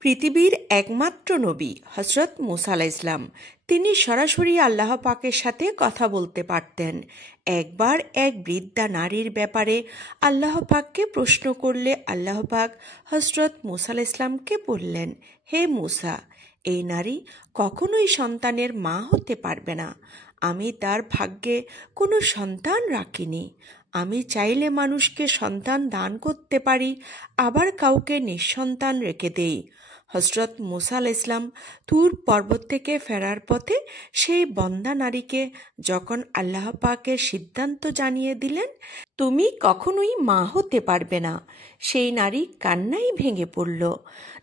পৃথিবীর একমাত্র নবী হজরত মুসা আলাইহিস-সালাম, তিনি সরাসরি আল্লাহ পাকের সাথে কথা বলতে পারতেন। একবার এক বৃদ্ধা নারীর ব্যাপারে আল্লাহ পাককে প্রশ্ন করলে আল্লাহ পাক হজরত মুসা আলাইহিস-সালামকে বললেন, হে মুসা, এই নারী কখনোই সন্তানের মা হতে পারবে না। আমি তার ভাগ্যে কোনো সন্তান রাখিনি। আমি চাইলে মানুষকে সন্তান দান করতে পারি, আবার কাউকে নিঃসন্তান রেখে দেই। হজরত মুসা আলাইহিস-সালাম তুর পর্বত থেকে ফেরার পথে সেই বন্ধ্যা নারীকে যখন আল্লাহ পাকের সিদ্ধান্ত জানিয়ে দিলেন, তুমি কখনোই মা হতে পারবে না, সেই নারী কান্নায় ভেঙে পড়ল।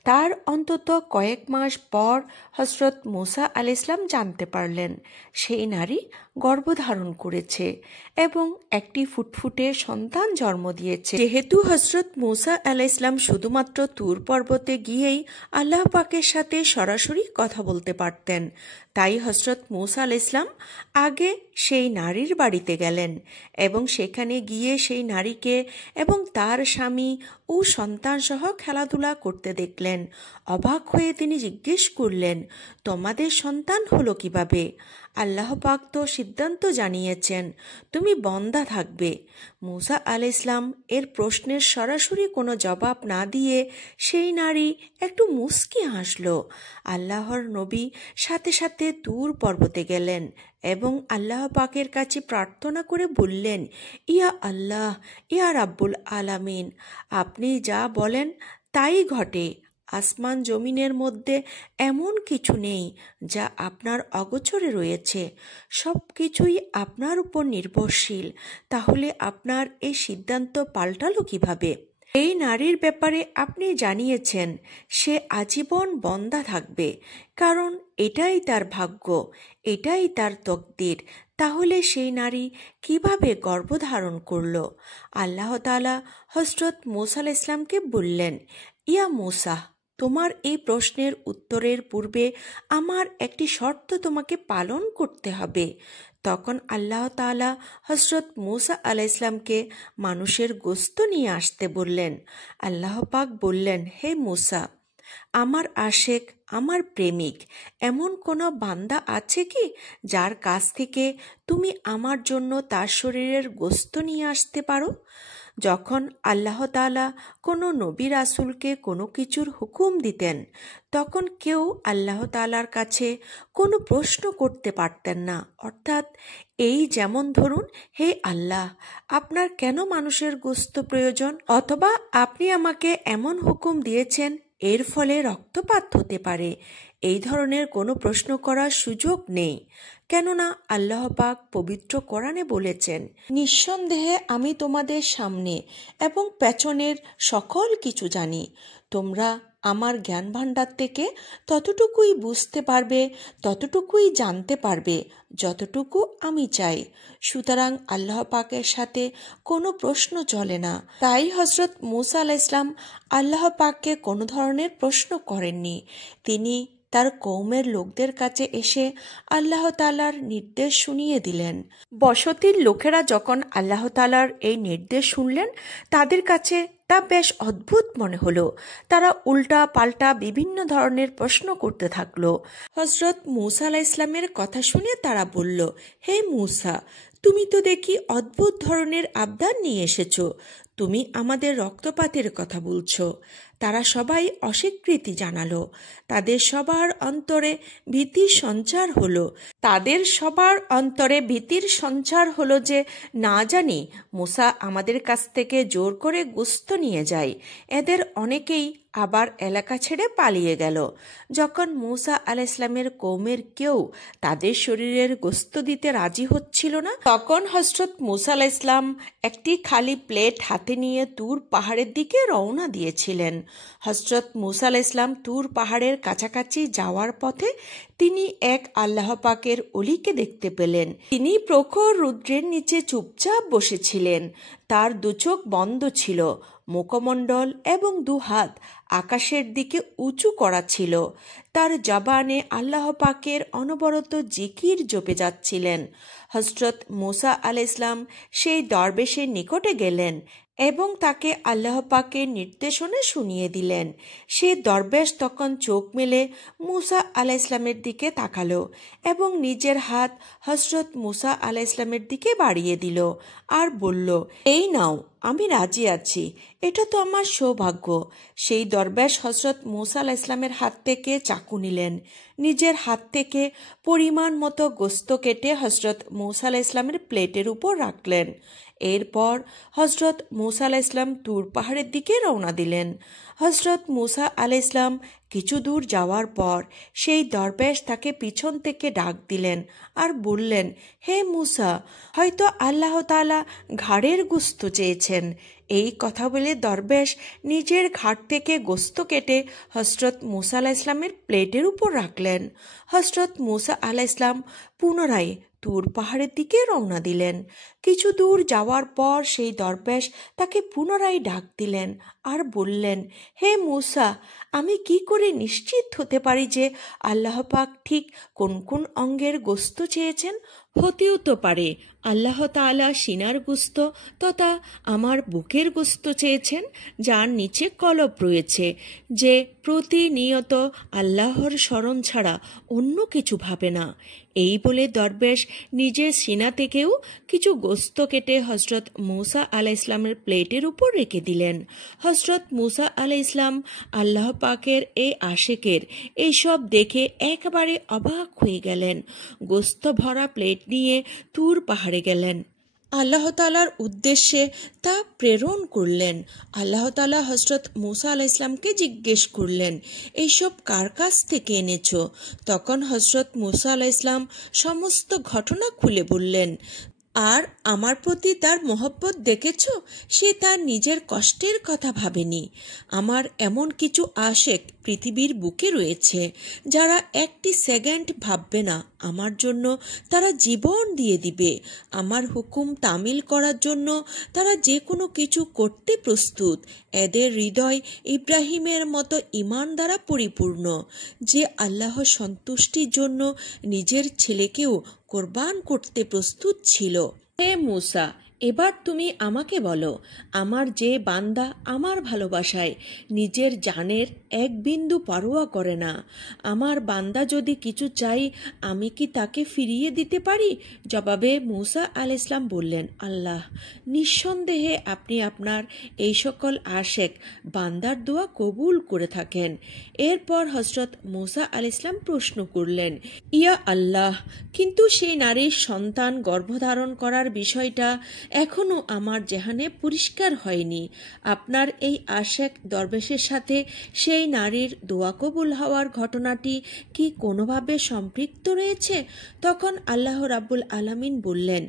তার অন্তত কয়েক মাস পর হজরত মুসা আলাইহিস-সালাম জানতে পারলেন সেই নারী গর্ভধারণ করেছে এবং একটি ফুটফুটে সন্তান জন্ম দিয়েছে। যেহেতু হজরত মুসা আলাইহিস-সালাম শুধুমাত্র তুর পর্বতে গিয়েই আল্লাহ পাকের সাথে সরাসরি কথা বলতে পারতেন, তাই হজরত মুসা আলাইহিস-সালাম আগে সেই নারীর বাড়িতে গেলেন এবং সেখানে গিয়ে সেই নারীকে এবং তার স্বামী ও সন্তান সহ খেলাধুলা করতে দেখলেন। অবাক হয়ে তিনি জিজ্ঞেস করলেন, তোমাদের সন্তান হলো কিভাবে? আল্লাহ পাক তো সিদ্ধান্ত জানিয়েছেন তুমি বন্ধ্যা থাকবে। মুসা আলাইহিস-সালাম এর প্রশ্নের সরাসরি কোনো জবাব না দিয়ে সেই নারী একটু মুচকি হাসল। আল্লাহর নবী সাথে সাথে তুর পর্বতে গেলেন এবং আল্লাহ পাকের কাছে প্রার্থনা করে বললেন, ইয়া আল্লাহ, ইয়া রাব্বুল আলামিন, আপনি যা বলেন তাই ঘটে। আসমান জমিনের মধ্যে এমন কিছু নেই যা আপনার অগোচরে রয়েছে, সব কিছুই আপনার উপর নির্ভরশীল। তাহলে আপনার এই সিদ্ধান্ত পাল্টালো কিভাবে? এই নারীর ব্যাপারে আপনি জানিয়েছেন সে আজীবন বন্ধ্যা থাকবে, কারণ এটাই তার ভাগ্য, এটাই তার তকদির। তাহলে সেই নারী কিভাবে গর্ভধারণ করল? আল্লাহ তাআলা হযরত মুসা আলাইহিস-সালামকে বললেন, ইয়া মুসা, তোমার এই প্রশ্নের উত্তরের পূর্বে আমার একটি শর্ত তোমাকে পালন করতে হবে। তখন আল্লাহ তাআলা হযরত মুসা আলাইহিস-সালামকে মানুষের গোশত নিয়ে আসতে বললেন। আল্লাহ পাক বললেন, হে মুসা, আমার আশেক, আমার প্রেমিক, এমন কোনো বান্দা আছে কি যার কাছ থেকে তুমি আমার জন্য তার শরীরের গোশত নিয়ে আসতে পারো? যখন আল্লাহ তাআলা কোনো নবী রাসূলকে কোনো কিছুর হুকুম দিতেন, তখন কেউ আল্লাহ তাআলার কাছে কোনো প্রশ্ন করতে পারতেন না। অর্থাৎ এই যেমন ধরুন, হে আল্লাহ, আপনার কেন মানুষের গোশত প্রয়োজন? অথবা আপনি আমাকে এমন হুকুম দিয়েছেন এর ফলে রক্তপাত হতে পারে। এই ধরনের কোনো প্রশ্ন করার সুযোগ নেই, কেননা আল্লাহ পাক পবিত্র কোরআনে বলেছেন, নিঃসন্দেহে আমি তোমাদের সামনে এবং পেছনের সকল কিছু জানি। তোমরা আমার জ্ঞান ভাণ্ডার থেকে ততটুকুই বুঝতে পারবে, ততটুকুই জানতে পারবে যতটুকু আমি চাই। সুতরাং আল্লাহ পাকের সাথে কোনো প্রশ্ন চলে না। তাই হযরত মুসা আলাইহিস-সালাম আল্লাহ পাককে কোনো ধরনের প্রশ্ন করেননি। তিনি তার কওমের লোকদের কাছে এসে আল্লাহ তাআলার নির্দেশ শুনিয়ে দিলেন। বসতির লোকেরা যখন আল্লাহ তাআলার এই নির্দেশ শুনলেন, তাদের কাছে তা বেশ অদ্ভুত মনে হলো। তারা উল্টা পাল্টা বিভিন্ন ধরনের প্রশ্ন করতে থাকলো। হযরত মুসা আলাইহিস-সালামের কথা শুনে তারা বলল, হে মুসা, তুমি তো দেখি অদ্ভুত ধরনের আবদার নিয়ে এসেছো। তুমি আমাদের রক্তপাতের কথা বলছো। তারা সবাই অস্বীকৃতি জানালো। তাদের সবার অন্তরে ভীতির সঞ্চার হলো যে না জানি মুসা আমাদের কাছ থেকে জোর করে গোশত নিয়ে যায়। এদের অনেকেই আবার এলাকা ছেড়ে পালিয়ে গেল। যখন মুসা আলাইহিস-সালামের কওমের কেউ তাদের শরীরের গোশত দিতে রাজি হচ্ছিল না, তখন হযরত মুসা আলাইহিস-সালাম একটি খালি প্লেট হাতে নিয়ে তুর পাহাড়ের দিকে রওনা দিয়েছিলেন। হযরত মুসা আলাইহিস-সালাম তুর পাহাড়ের কাছাকাছি যাওয়ার পথে তিনি এক আল্লাহ পাকের ওলিকে দেখতে পেলেন। তিনি প্রখর রৌদ্রের নিচে চুপচাপ বসেছিলেন। তার দু চোখ বন্ধ ছিল, মুখমণ্ডল এবং দু হাত আকাশের দিকে উঁচু করা ছিল। তার জবানে আল্লাহ পাকের অনবরত জিকির জপে যাচ্ছিলেন। হযরত মুসা আলাইহিস-সালাম সেই দরবেশের নিকটে গেলেন এবং তাকে আল্লাহ পাকের নির্দেশনা শুনিয়ে দিলেন। সে দরবেশ তখন চোখ মেলে মুসা আলাহ ইসলামের দিকে তাকালো এবং নিজের হাত হজরত মুসা আলাহ ইসলামের দিকে বাড়িয়ে দিল আর বলল, এই নাও, আমি রাজি আছি, এটা তো আমার সৌভাগ্য। সেই দরবেশ হজরত মুসা আলাহ ইসলামের হাত থেকে চাকু নিলেন, নিজের হাত থেকে পরিমাণ মতো গোস্ত কেটে হজরত মুসা আলাহ ইসলামের প্লেটের উপর রাখলেন। এরপর হজরত মুসা আলাহ ইসলাম তুর পাহাড়ের দিকে রওনা দিলেন। হজরত মুসা আলাহ ইসলাম কিছু দূর যাওয়ার পর সেই দরবেশ তাকে পিছন থেকে ডাক দিলেন আর বললেন, হে মুসা, হয়তো আল্লাহ তাআলা ঘাড়ের গোস্ত চেয়েছেন। এই কথা বলে দরবেশ নিজের ঘাট থেকে গোস্ত কেটে হজরত মুসা আলাহ ইসলামের প্লেটের উপর রাখলেন। হজরত মুসা আলাহ ইসলাম পুনরায় তুর পাহাড়ের দিকে রওনা দিলেন। কিছু দূর যাওয়ার পর সেই দরবেশ তাকে পুনরায় ডাক দিলেন আর বললেন, হে মুসা, আমি কি করে নিশ্চিত হতে পারি যে আল্লাহ পাক ঠিক কোন কোন অঙ্গের গোস্ত চেয়েছেন? হতেও তো পারে আল্লাহ তাআলা সিনার গোস্ত তথা আমার বুকের গোস্ত চেয়েছেন, যার নিচে কলব রয়েছে, যে প্রতিনিয়ত আল্লাহর স্মরণ ছাড়া অন্য কিছু ভাবে না। এই বলে দরবেশ নিজের সিনা থেকেও কিছু গোস্ত কেটে হজরত মুসা আলাহ ইসলামের প্লেটের উপর রেখে দিলেন। হজরত মুসা আলাহ ইসলাম আল্লাহ পাকের এই আশেকের এইসব দেখে একেবারে অবাক হয়ে গেলেন। গোস্ত ভরা প্লেট নিয়ে তুর পাহাড়ে গেলেন। আল্লাহ তাআলার উদ্দেশ্যে তা প্রেরণ করলেন। আল্লাহ তাআলা হজরত মুসা আলাহ ইসলামকে জিজ্ঞেস করলেন, এইসব কার কাছ থেকে এনেছো? তখন হজরত মুসা আলাহ ইসলাম সমস্ত ঘটনা খুলে বললেন। আর আমার প্রতি তার মহব্বত দেখেছ? সে তার নিজের কষ্টের কথা ভাবেনি। আমার এমন কিছু আশেক পৃথিবীর বুকে রয়েছে যারা একটি সেকেন্ড ভাববে না আমার জন্য তারা জীবন দিয়ে দিবে। আমার হুকুম তামিল করার জন্য তারা যে কোনো কিছু করতে প্রস্তুত। এদের হৃদয় ইব্রাহিমের মতো ঈমান দ্বারা পরিপূর্ণ, যে আল্লাহর সন্তুষ্টির জন্য নিজের ছেলেকেও কোরবান করতে প্রস্তুত ছিল। হে মুসা, এবার তুমি আমাকে বলো, আমার যে বান্দা আমার ভালোবাসায় নিজের জানের এক বিন্দু পরোয়া করে না, আমার বান্দা যদি কিছু চাই আমি কি তাকে ফিরিয়ে দিতে পারি? জবাবে মুসা আলাইহিস সালাম বললেন, আল্লাহ, নিঃসন্দেহে আপনি আপনার এই সকল আশেক বান্দার দোয়া কবুল করে থাকেন। এরপর হজরত মুসা আলাইহিস সালাম প্রশ্ন করলেন, ইয়া আল্লাহ, কিন্তু সেই নারীর সন্তান গর্ভধারণ করার বিষয়টা এখনো আমার জেহানে পরিষ্কার হয়নি। আপনার এই আশেক দরবেশের সাথে সেই নারীর দোয়া কবুল হওয়ার ঘটনাটি কি কোনোভাবে সম্পৃক্ত রয়েছে? তখন আল্লাহ রাব্বুল আলামিন বললেন,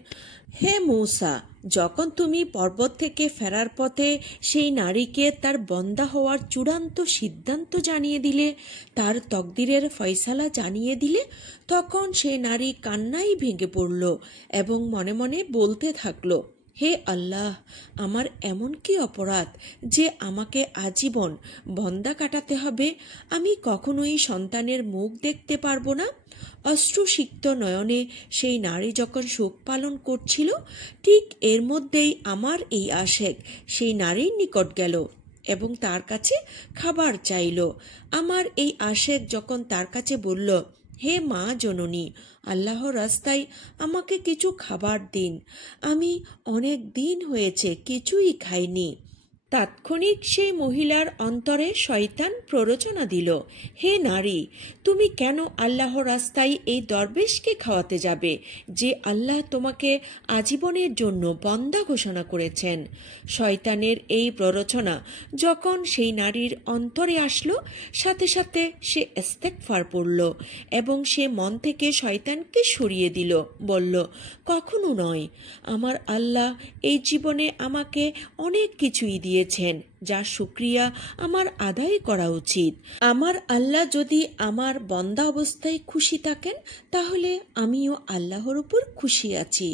হে মূসা, যখন তুমি পর্বত থেকে ফেরার পথে সেই নারীকে তার বন্দা হওয়ার চূড়ান্ত সিদ্ধান্ত জানিয়ে দিলে, তার তকদিরের ফয়সালা জানিয়ে দিলে, তখন সেই নারী কান্নাই ভেঙে পড়ল এবং মনে মনে বলতে থাকলো, হে আল্লাহ, আমার এমন কি অপরাধ যে আমাকে আজীবন বন্দা কাটাতে হবে? আমি কখনোই সন্তানের মুখ দেখতে পারবো না। অশ্রুসিক্ত নয়নে সেই নারী যখন শোক পালন করছিল, ঠিক এর মধ্যেই আমার এই আশেক সেই নারীর নিকট গেল এবং তার কাছে খাবার চাইল। আমার এই আশেক যখন তার কাছে বলল, হে মা জননী, আল্লাহর রাস্তায় আমাকে কিছু খাবার দিন, আমি অনেক দিন হয়েছে কিছুই খাইনি। তাৎক্ষণিক সেই মহিলার অন্তরে শয়তান প্ররোচনা দিল, হে নারী, তুমি কেন আল্লাহর রাস্তায় এই দরবেশকে খাওয়াতে যাবে যে আল্লাহ তোমাকে আজীবনের জন্য বন্দা ঘোষণা করেছেন? শয়তানের এই প্ররোচনা যখন সেই নারীর অন্তরে আসলো, সাথে সাথে সে ইস্তেগফার পড়ল এবং সে মন থেকে শয়তানকে সরিয়ে দিল, বলল, কখনো নয়, আমার আল্লাহ এই জীবনে আমাকে অনেক কিছুই দিয়েছেন, যার শুকরিয়া আমার আদায় করা উচিত। আমার আল্লাহ যদি আমার বন্দা অবস্থায় খুশি থাকেন তাহলে আমিও আল্লাহর উপর খুশি আছি।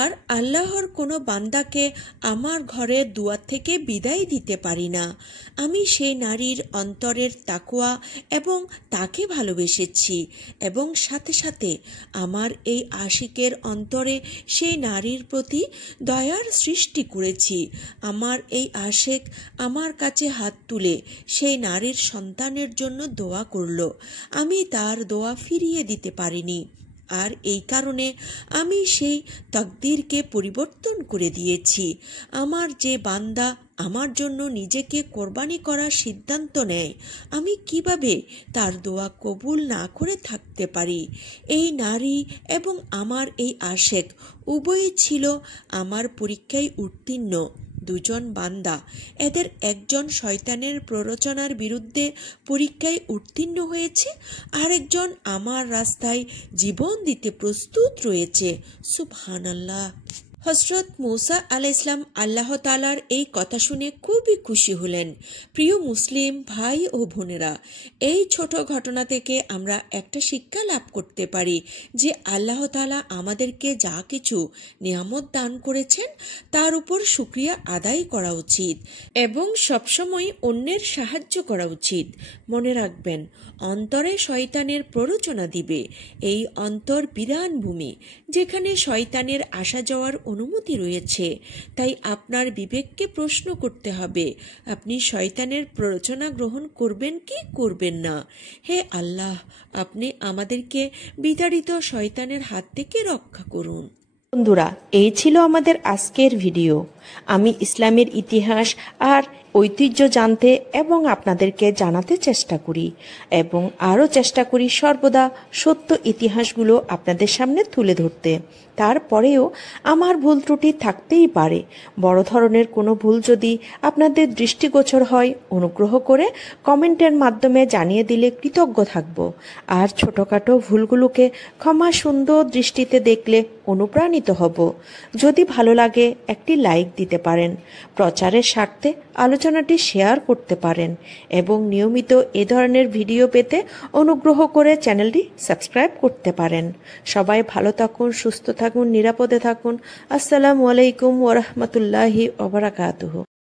আর আল্লাহর কোনো বান্দাকে আমার ঘরে দুয়ার থেকে বিদায় দিতে পারি না। আমি সেই নারীর অন্তরের তাকওয়া এবং তাকে ভালোবেসেছি এবং সাথে সাথে আমার এই আশিকের অন্তরে সেই নারীর প্রতি দয়ার সৃষ্টি করেছি। আমার এই আশেক আমার কাছে হাত তুলে সেই নারীর সন্তানের জন্য দোয়া করল। আমি তার দোয়া ফিরিয়ে দিতে পারিনি, আর এই কারণে আমি সেই তাকদীরকে পরিবর্তন করে দিয়েছি। আমার যে বান্দা আমার জন্য নিজেকে কোরবানি করার সিদ্ধান্ত নেয়, আমি কিভাবে তার দোয়া কবুল না করে থাকতে পারি? এই নারী এবং আমার এই আশেক উভয়ই ছিল আমার পরীক্ষায় উত্তীর্ণ দুজন বান্দা। এদের একজন শয়তানের প্ররোচনার বিরুদ্ধে পরীক্ষায় উত্তীর্ণ হয়েছে, আরেকজন আমার রাস্তায় জীবন দিতে প্রস্তুত রয়েছে। সুবহানাল্লাহ। হযরত মূসা আলাইহিস সালাম আল্লাহ তাআলার এই কথা শুনে খুবই খুশি হলেন। প্রিয় মুসলিম ভাই ও বোনেরা, এই ছোট ঘটনা থেকে আমরা একটা শিক্ষা লাভ করতে পারি যে আল্লাহ তাআলা আমাদেরকে যা কিছু নিয়ামত দান করেছেন তার উপর শুকরিয়া আদায় করা উচিত এবং সবসময় অন্যের সাহায্য করা উচিত। মনে রাখবেন, অন্তরে শয়তানের প্ররোচনা দিবে। এই অন্তর বিরান ভূমি, যেখানে শয়তানের আসা যাওয়ার অনুমতি রয়েছে। তাই আপনার বিবেককে প্রশ্ন করতে হবে, আপনি শয়তানের প্ররোচনা গ্রহণ করবেন কি করবেন না। হে আল্লাহ, আপনি আমাদেরকে বিতাড়িত শয়তানের হাত থেকে রক্ষা করুন। বন্ধুরা, এই ছিল আমাদের আজকের ভিডিও। আমি ইসলামের ইতিহাস আর ঐতিহ্য জানতে এবং আপনাদেরকে জানাতে চেষ্টা করি এবং আরও চেষ্টা করি সর্বদা সত্য ইতিহাসগুলো আপনাদের সামনে তুলে ধরতে। তারপরেও আমার ভুল ত্রুটি থাকতেই পারে। বড় ধরনের কোনো ভুল যদি আপনাদের দৃষ্টিগোচর হয়, অনুগ্রহ করে কমেন্টের মাধ্যমে জানিয়ে দিলে কৃতজ্ঞ থাকব। আর ছোটোখাটো ভুলগুলোকে ক্ষমা সুন্দর দৃষ্টিতে দেখলে অনুপ্রাণিত হব। যদি ভালো লাগে একটি লাইক দিতে পারেন, প্রচারের স্বার্থে আলোচনাটি শেয়ার করতে পারেন এবং নিয়মিত এ ধরনের ভিডিও পেতে অনুগ্রহ করে চ্যানেলটি সাবস্ক্রাইব করতে পারেন। সবাই ভালো থাকুন, সুস্থ থাকুন, নিরাপদে থাকুন। আসসালামু আলাইকুম ওয়া রাহমাতুল্লাহি ওয়া বারাকাতুহু।